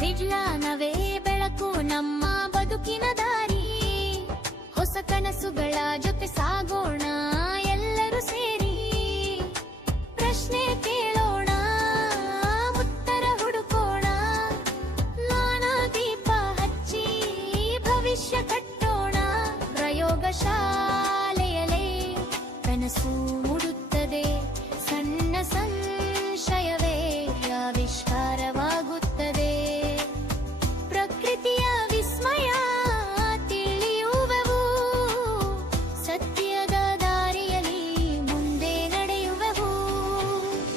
ವಿಜ್ಞಾನವೇ ಬೆಳಕು ನಮ್ಮ ಬದುಕಿನ ದಾರಿ. ಹೊಸ ಕನಸುಗಳ ಜೊತೆ ಸಾಗೋಣ ಎಲ್ಲರೂ ಸೇರಿ. ಪ್ರಶ್ನೆ ಕೇಳೋಣ, ಉತ್ತರ ಹುಡುಕೋಣ. ಜ್ಞಾನ ದೀಪ ಹಚ್ಚಿ ಭವಿಷ್ಯ ಕಟ್ಟೋಣ. ಪ್ರಯೋಗಶಾಲೆಯಲ್ಲೇ ಕನಸು ಮೂಡುತ್ತದೆ. ಸಣ್ಣ ಸಂಶಯವೇ ಆವಿಷ್ಕಾರವಾಗುತ್ತದೆ. ಪ್ರಕೃತಿಯ ವಿಸ್ಮಯ ತಿಳಿಯುವೆವು. ಸತ್ಯದ ದಾರಿಯಲ್ಲಿ ಮುಂದೆ ನಡೆಯುವೆವು.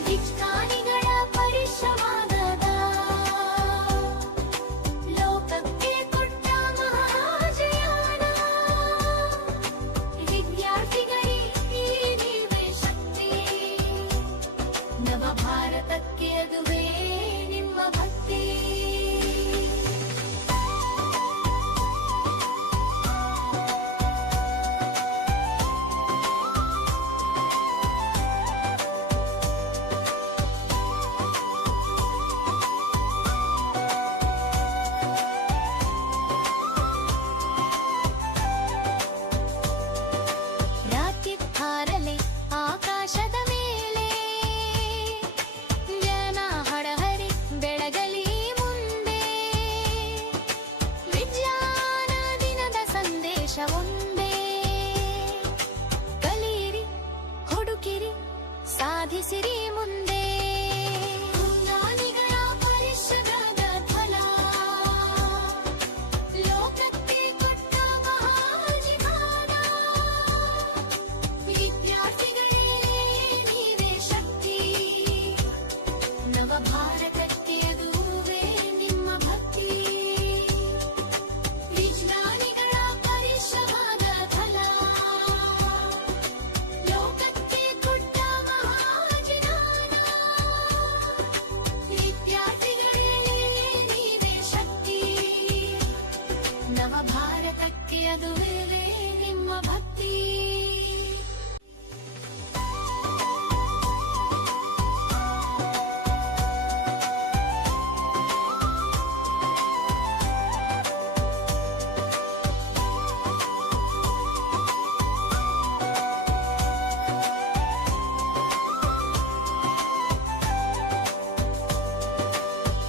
ವಿಜ್ಞಾನಿಗಳ ಪರಿಶ್ರಮದ ಲೋಕಕ್ಕೆ ಕೊಟ್ಟ ಮಹಾಜಯಾನ. ವಿದ್ಯಾರ್ಥಿಗಳಿಗೆ ನೀವೇ ಶಕ್ತಿ. ನವ ಭಾರತಕ್ಕೆ ಅದುವೇ ನಿಮ್ಮ ಭಕ್ತಿ. ರಾಕೆಟ್ ಹಾರಲಿ ಆಕಾಶದ ಮೇಲೆ. ಜನ ಹಡಹರಿ ಬೆಳಗಲಿ ಮುಂದೆ. ವಿಜ್ಞಾನ ದಿನದ ಸಂದೇಶ ಒಂದೇ. ಕಲಿಯಿರಿ, ಹುಡುಕಿರಿ, ಸಾಧಿಸಿರಿ ಮುಂದೆ. ಜ್ಞಾನಿಗಳ ಪರಿಶ್ರಮದ ಫಲ ಲೋಕಕ್ಕೆ ಕೊಟ್ಟ ಮಹಾಜೀವನ. ವಿದ್ಯಾರ್ಥಿಗಳೇ ನೀವೇ ಶಕ್ತಿ. ನವ ಭಾರತಕ್ಕೆ ಅದುವೇ ನಿಮ್ಮ ಭಕ್ತಿ. ವಿಜ್ಞಾನಿಗಳ ಪರಿಶ್ರಮದ ಫಲ ಲೋಕಕ್ಕೆ ಕೊಟ್ಟ ಮಹಾಜೀವನ. ವಿದ್ಯಾರ್ಥಿಗಳೇ ನೀವೇ ಶಕ್ತಿ. ನವ ಭಾರತಕ್ಕೆ ಅದುವೇ ನಿಮ್ಮ ಭಕ್ತಿ.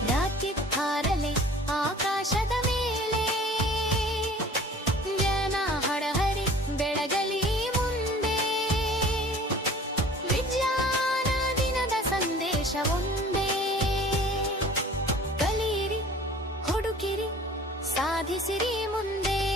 ರಾಕೆಟ್ ಹಾರಲಿ ಆಕಾಶದ ಮೇಲೆ. ಜನ ಹಡಹರಿ ಬೆಳಗಲಿ ಮುಂದೆ. ವಿಜ್ಞಾನ ದಿನದ ಸಂದೇಶ ಒಂದೇ. ಕಲಿಯಿರಿ, ಹುಡುಕಿರಿ, ಸಾಧಿಸಿರಿ ಮುಂದೆ.